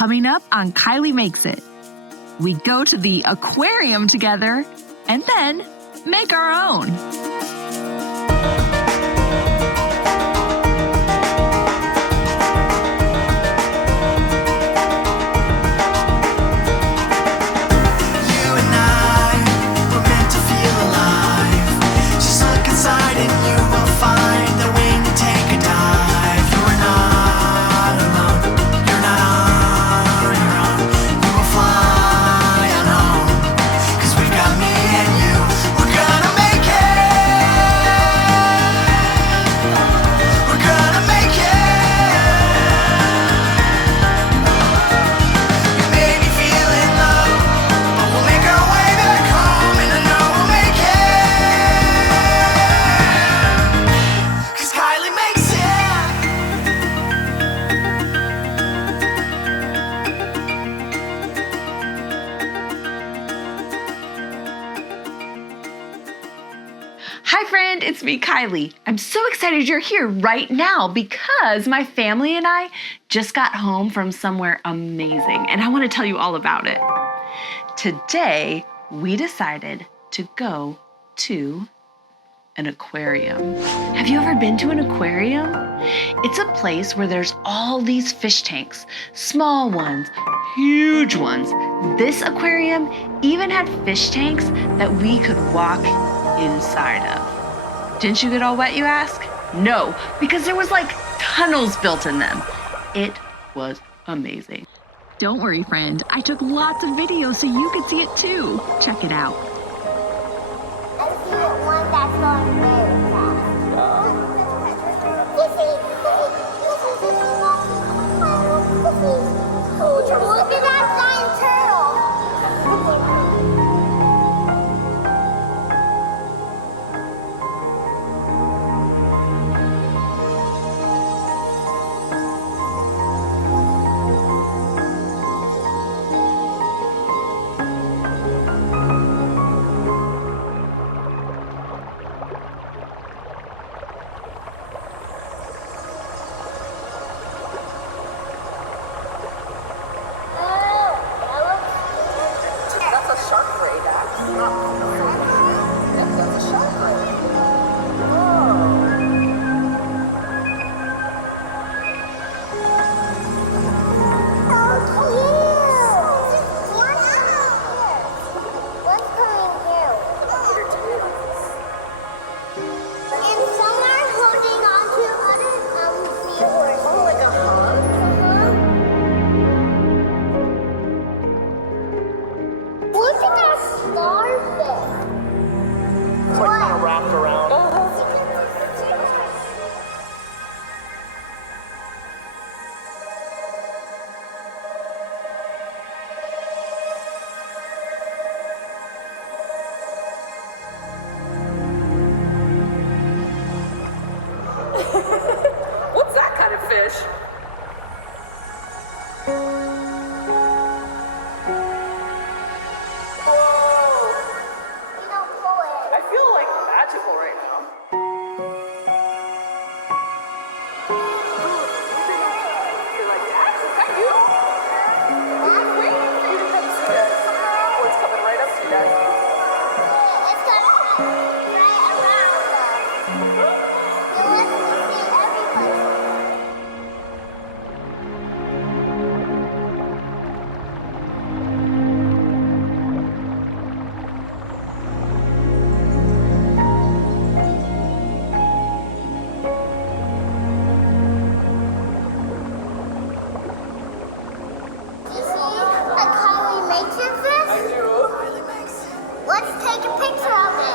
coming up on Kylee Makes It. We go to the aquarium together and then make our own. Hi friend, it's me, Kylee. I'm so excited you're here right now because my family and I just got home from somewhere amazing and I want to tell you all about it. Today, we decided to go to an aquarium. Have you ever been to an aquarium? It's a place where there's all these fish tanks, small ones, huge ones. This aquarium even had fish tanks that we could walk inside of. Didn't you get all wet, you ask? No, because there was like tunnels built in them. It was amazing. Don't worry, friend. I took lots of videos so you could see it too. Check it out. I see one that's going very fast. Look at that giant turtle. What's that kind of fish? Whoa! I feel like magical right now. You're like, is that you? Wait, you didn't have to see that. Oh, it's coming right up to you, Daddy. It's coming right around us. Let's take a picture of it.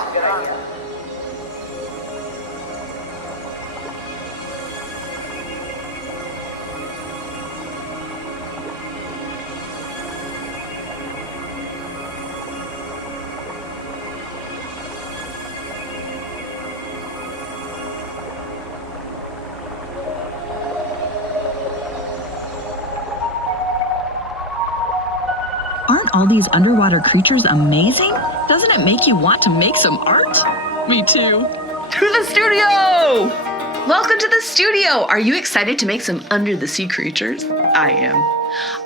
Aren't all these underwater creatures amazing? Doesn't it make you want to make some art? Me too. To the studio! Welcome to the studio. Are you excited to make some under the sea creatures? I am.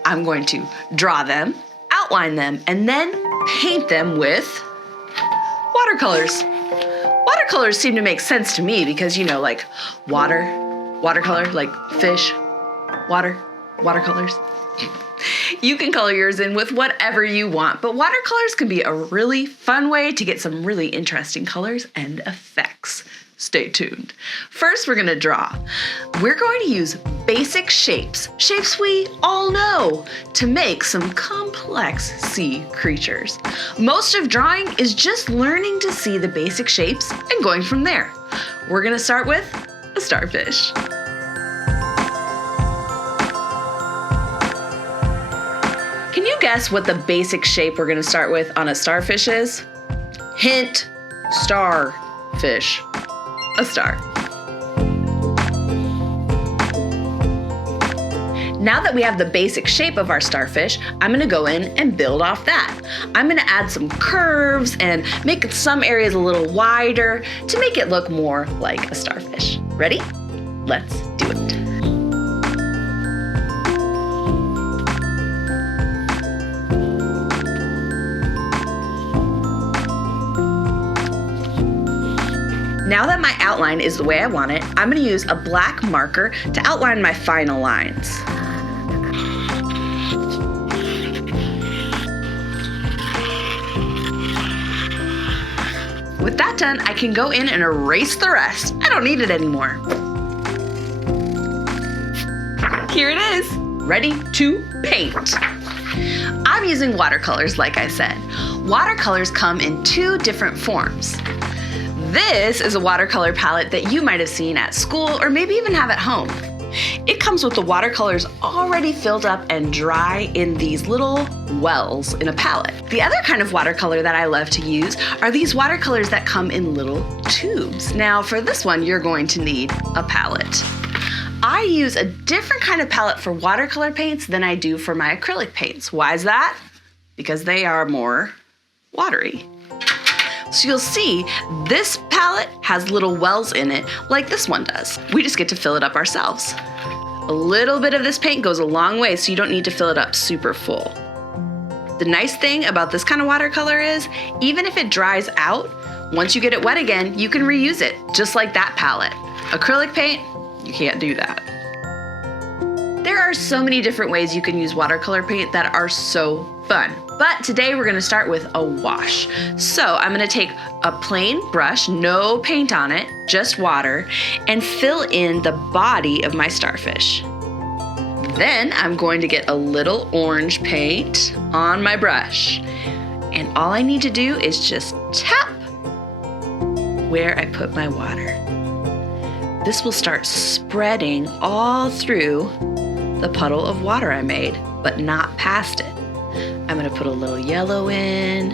I'm going to draw them, outline them, and then paint them with watercolors. Watercolors seem to make sense to me because, you know, like watercolor, like fish, watercolors. You can color yours in with whatever you want, but watercolors can be a really fun way to get some really interesting colors and effects. Stay tuned. First, we're gonna draw. We're going to use basic shapes we all know, to make some complex sea creatures. Most of drawing is just learning to see the basic shapes and going from there. We're gonna start with a starfish. Can you guess what the basic shape we're gonna start with on a starfish is? Hint, starfish. A star. Now that we have the basic shape of our starfish, I'm gonna go in and build off that. I'm gonna add some curves and make some areas a little wider to make it look more like a starfish. Ready? Let's do it. Now that my outline is the way I want it, I'm gonna use a black marker to outline my final lines. With that done, I can go in and erase the rest. I don't need it anymore. Here it is, ready to paint. I'm using watercolors, like I said. Watercolors come in two different forms. This is a watercolor palette that you might have seen at school or maybe even have at home. It comes with the watercolors already filled up and dry in these little wells in a palette. The other kind of watercolor that I love to use are these watercolors that come in little tubes. Now for this one, you're going to need a palette. I use a different kind of palette for watercolor paints than I do for my acrylic paints. Why is that? Because they are more watery. So you'll see this palette has little wells in it like this one does. We just get to fill it up ourselves. A little bit of this paint goes a long way, so you don't need to fill it up super full. The nice thing about this kind of watercolor is, even if it dries out, once you get it wet again, you can reuse it, just like that palette. Acrylic paint, you can't do that. There are so many different ways you can use watercolor paint that are so fun. But today we're gonna start with a wash. So I'm gonna take a plain brush, no paint on it, just water, and fill in the body of my starfish. Then I'm going to get a little orange paint on my brush. And all I need to do is just tap where I put my water. This will start spreading all through the puddle of water I made, but not past it. I'm gonna put a little yellow in.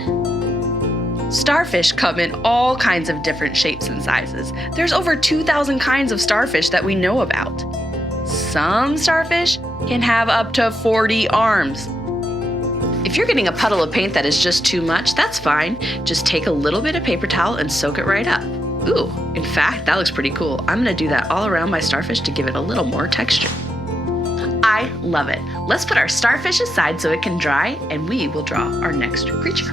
Starfish come in all kinds of different shapes and sizes. There's over 2,000 kinds of starfish that we know about. Some starfish can have up to 40 arms. If you're getting a puddle of paint that is just too much, that's fine. Just take a little bit of paper towel and soak it right up. Ooh, in fact, that looks pretty cool. I'm gonna do that all around my starfish to give it a little more texture. I love it. Let's put our starfish aside so it can dry, and we will draw our next creature.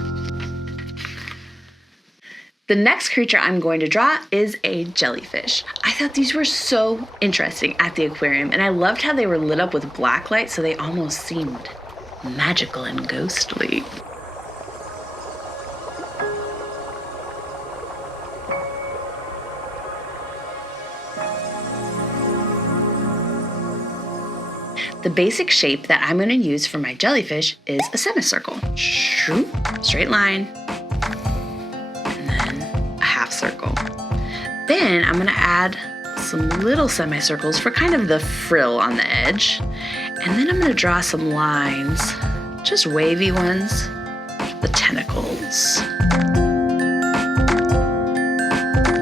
The next creature I'm going to draw is a jellyfish. I thought these were so interesting at the aquarium, and I loved how they were lit up with black light so they almost seemed magical and ghostly. The basic shape that I'm gonna use for my jellyfish is a semicircle. Straight line, and then a half circle. Then I'm gonna add some little semicircles for kind of the frill on the edge. And then I'm gonna draw some lines, just wavy ones, the tentacles.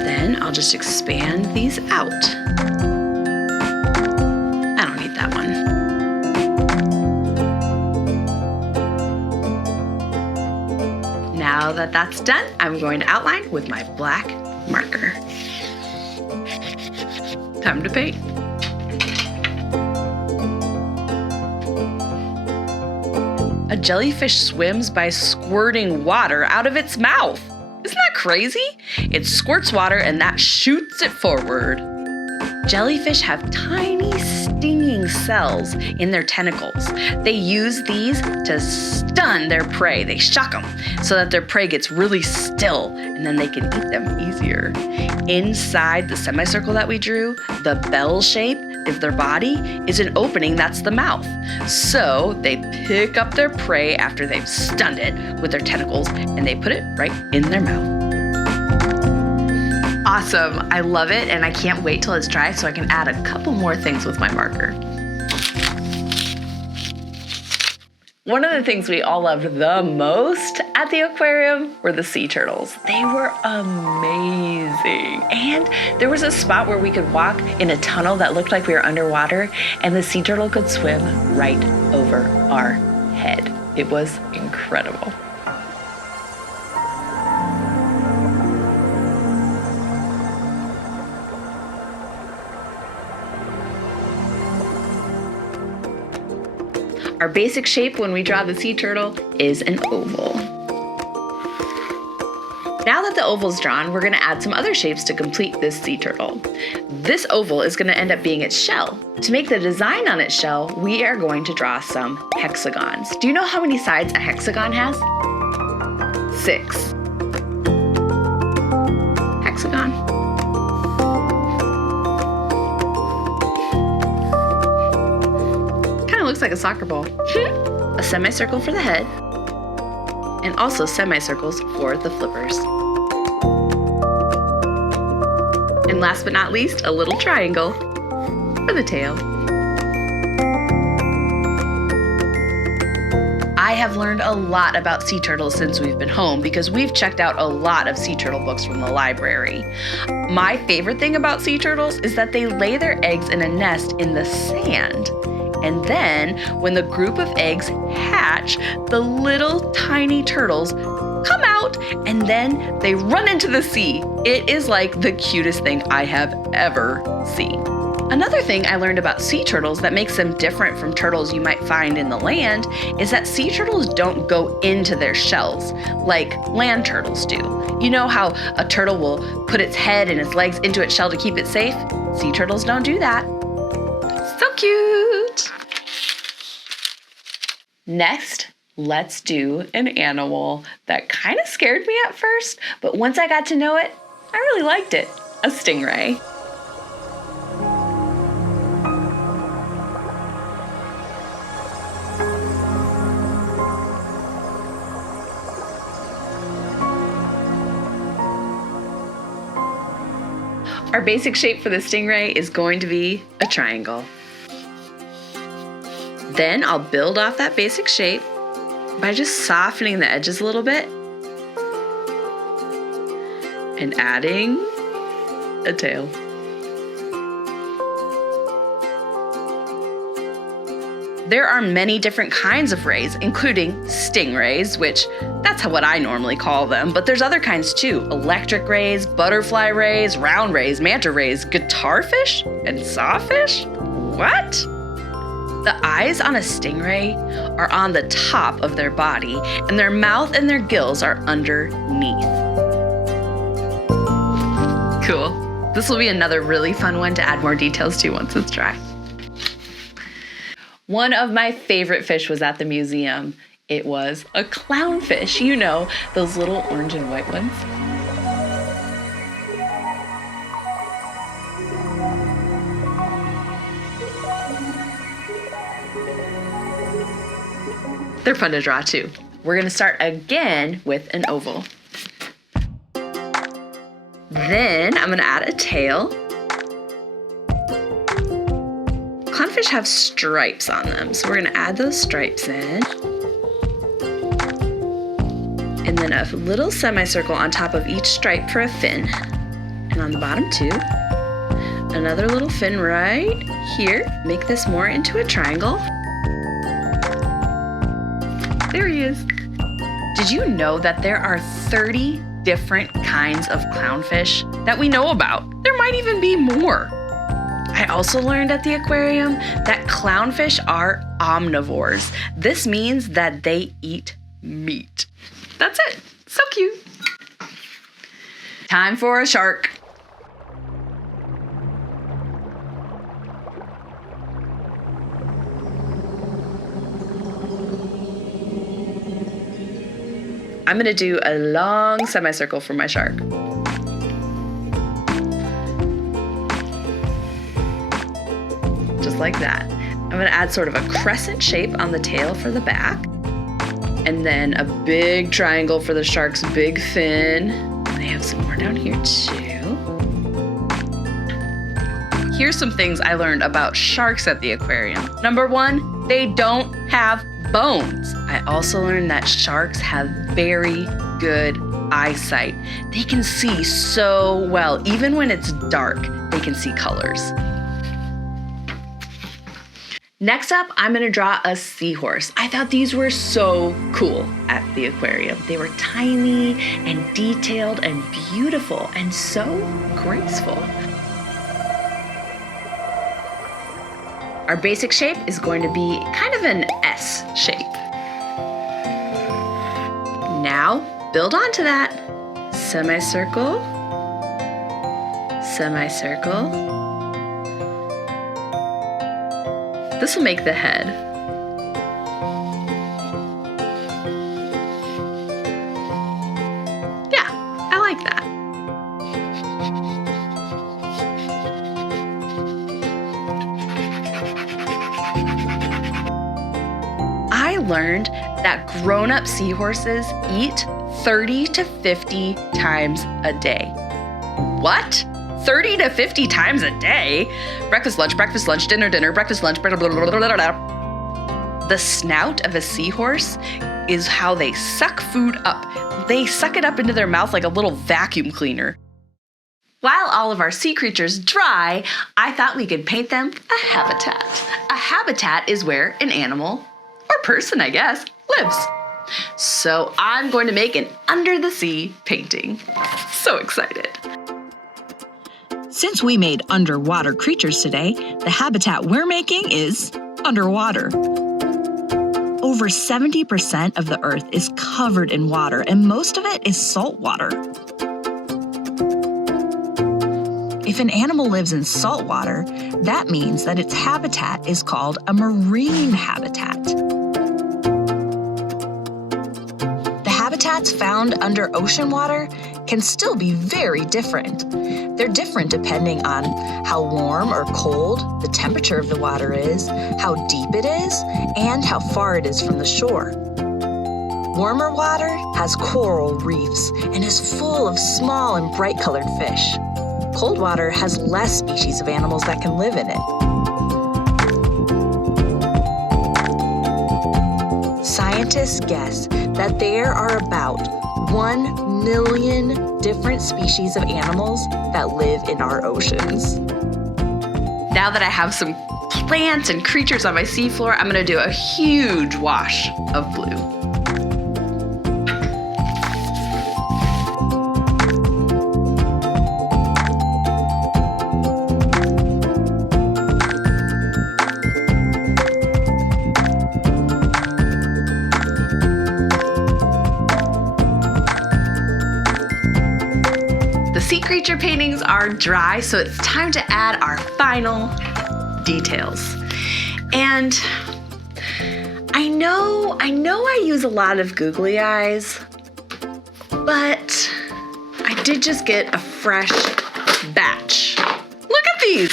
Then I'll just expand these out. I don't need that one. Now that that's done, I'm going to outline with my black marker. Time to paint. A jellyfish swims by squirting water out of its mouth. Isn't that crazy? It squirts water and that shoots it forward. Jellyfish have tiny stinging cells in their tentacles. They use these to stun their prey. They shock them so that their prey gets really still and then they can eat them easier. Inside the semicircle that we drew, the bell shape of their body is an opening that's the mouth. So they pick up their prey after they've stunned it with their tentacles and they put it right in their mouth. Awesome, I love it and I can't wait till it's dry so I can add a couple more things with my marker. One of the things we all loved the most at the aquarium were the sea turtles. They were amazing. And there was a spot where we could walk in a tunnel that looked like we were underwater and the sea turtle could swim right over our head. It was incredible. Our basic shape when we draw the sea turtle is an oval. Now that the oval's drawn, we're gonna add some other shapes to complete this sea turtle. This oval is gonna end up being its shell. To make the design on its shell, we are going to draw some hexagons. Do you know how many sides a hexagon has? 6. Hexagon. Looks like a soccer ball. A semicircle for the head, and also semicircles for the flippers. And last but not least, a little triangle for the tail. I have learned a lot about sea turtles since we've been home because we've checked out a lot of sea turtle books from the library. My favorite thing about sea turtles is that they lay their eggs in a nest in the sand. And then, when the group of eggs hatch, the little tiny turtles come out and then they run into the sea. It is like the cutest thing I have ever seen. Another thing I learned about sea turtles that makes them different from turtles you might find in the land is that sea turtles don't go into their shells like land turtles do. You know how a turtle will put its head and its legs into its shell to keep it safe? Sea turtles don't do that. So cute! Next, let's do an animal that kind of scared me at first, but once I got to know it, I really liked it. A stingray. Our basic shape for the stingray is going to be a triangle. Then I'll build off that basic shape by just softening the edges a little bit and adding a tail. There are many different kinds of rays, including stingrays, which that's what I normally call them, but there's other kinds too. Electric rays, butterfly rays, round rays, manta rays, guitar fish, and sawfish? What? The eyes on a stingray are on the top of their body, and their mouth and their gills are underneath. Cool. This will be another really fun one to add more details to once it's dry. One of my favorite fish was at the museum. It was a clownfish. You know, those little orange and white ones. They're fun to draw too. We're gonna start again with an oval. Then I'm gonna add a tail. Clownfish have stripes on them, so we're gonna add those stripes in. And then a little semicircle on top of each stripe for a fin. And on the bottom too. Another little fin right here. Make this more into a triangle. There he is. Did you know that there are 30 different kinds of clownfish that we know about? There might even be more. I also learned at the aquarium that clownfish are omnivores. This means that they eat meat. That's it. So cute. Time for a shark. I'm gonna do a long semicircle for my shark. Just like that. I'm gonna add sort of a crescent shape on the tail for the back, and then a big triangle for the shark's big fin. And I have some more down here too. Here's some things I learned about sharks at the aquarium. Number one, they don't have bones. I also learned that sharks have very good eyesight. They can see so well. Even when it's dark, they can see colors. Next up, I'm gonna draw a seahorse. I thought these were so cool at the aquarium. They were tiny and detailed and beautiful and so graceful. Our basic shape is going to be kind of an S shape. Now, build onto that. Semicircle, semicircle. This will make the head. Yeah, I like that. I learned that grown-up seahorses eat 30 to 50 times a day. What? 30 to 50 times a day? Breakfast, lunch, dinner, breakfast, lunch, blah, blah, blah, blah, blah, blah. The snout of a seahorse is how they suck food up. They suck it up into their mouth like a little vacuum cleaner. While all of our sea creatures dry, I thought we could paint them a habitat. A habitat is where an animal, or person I guess, lives. So I'm going to make an under the sea painting. So excited. Since we made underwater creatures today, the habitat we're making is underwater. Over 70% of the Earth is covered in water, and most of it is salt water. If an animal lives in salt water, that means that its habitat is called a marine habitat. The habitats found under ocean water can still be very different. They're different depending on how warm or cold the temperature of the water is, how deep it is, and how far it is from the shore. Warmer water has coral reefs and is full of small and bright-colored fish. Cold water has less species of animals that can live in it. Scientists guess that there are about 1 million different species of animals that live in our oceans. Now that I have some plants and creatures on my seafloor, I'm gonna do a huge wash of blue. Sea creature paintings are dry, so it's time to add our final details. And I know I use a lot of googly eyes, but I did just get a fresh batch. Look at these.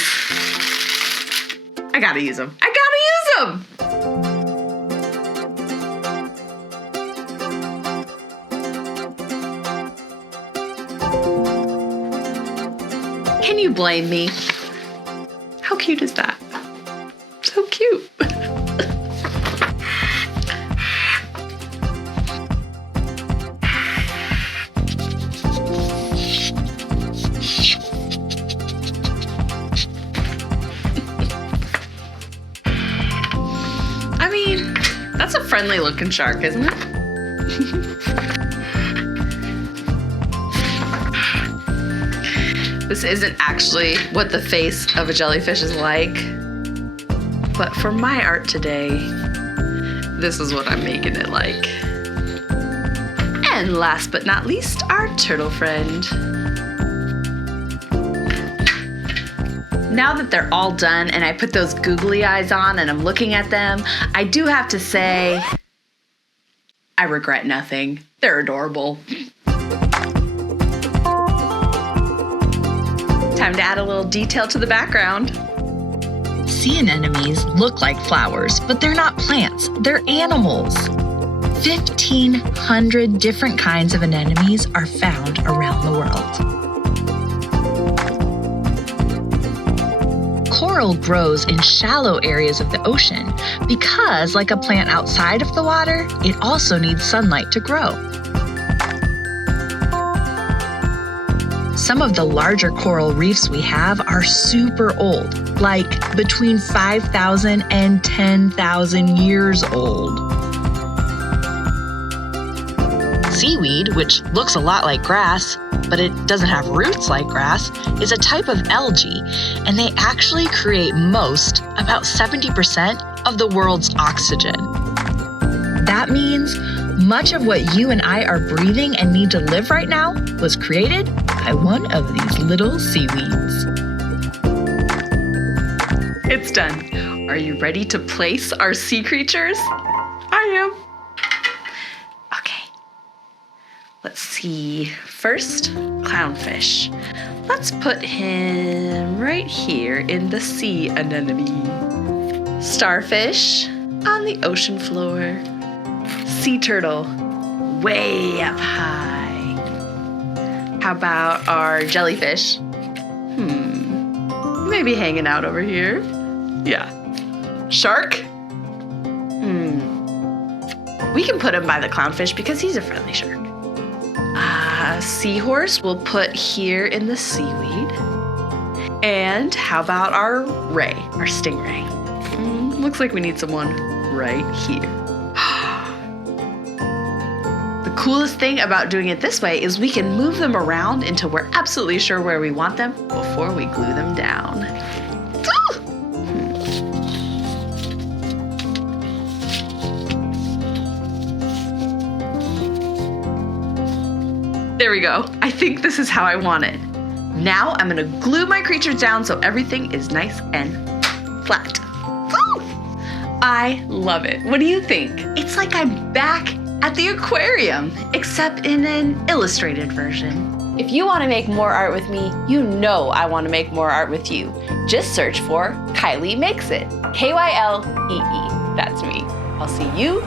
I gotta use them. Can you blame me? How cute is that? So cute. I mean, that's a friendly looking shark, isn't it? This isn't actually what the face of a jellyfish is like. But for my art today, this is what I'm making it like. And last but not least, our turtle friend. Now that they're all done and I put those googly eyes on and I'm looking at them, I do have to say, I regret nothing. They're adorable. Time to add a little detail to the background. Sea anemones look like flowers, but they're not plants, they're animals. 1,500 different kinds of anemones are found around the world. Coral grows in shallow areas of the ocean because, like a plant outside of the water, it also needs sunlight to grow. Some of the larger coral reefs we have are super old, like between 5,000 and 10,000 years old. Seaweed, which looks a lot like grass, but it doesn't have roots like grass, is a type of algae, and they actually create about 70% of the world's oxygen. That means much of what you and I are breathing and need to live right now was created by one of these little seaweeds. It's done. Are you ready to place our sea creatures? I am. Okay. Let's see. First, clownfish. Let's put him right here in the sea anemone. Starfish on the ocean floor. Sea turtle way up high. How about our jellyfish? Maybe hanging out over here. Yeah. Shark? We can put him by the clownfish because he's a friendly shark. Seahorse we'll put here in the seaweed. And how about our ray, our stingray? Looks like we need someone right here. The coolest thing about doing it this way is we can move them around until we're absolutely sure where we want them before we glue them down. There we go. I think this is how I want it. Now I'm gonna glue my creatures down so everything is nice and flat. Woo! I love it. What do you think? It's like I'm back at the aquarium, except in an illustrated version. If you want to make more art with me, you know I want to make more art with you. Just search for Kylee Makes It. Kylee. That's me. I'll see you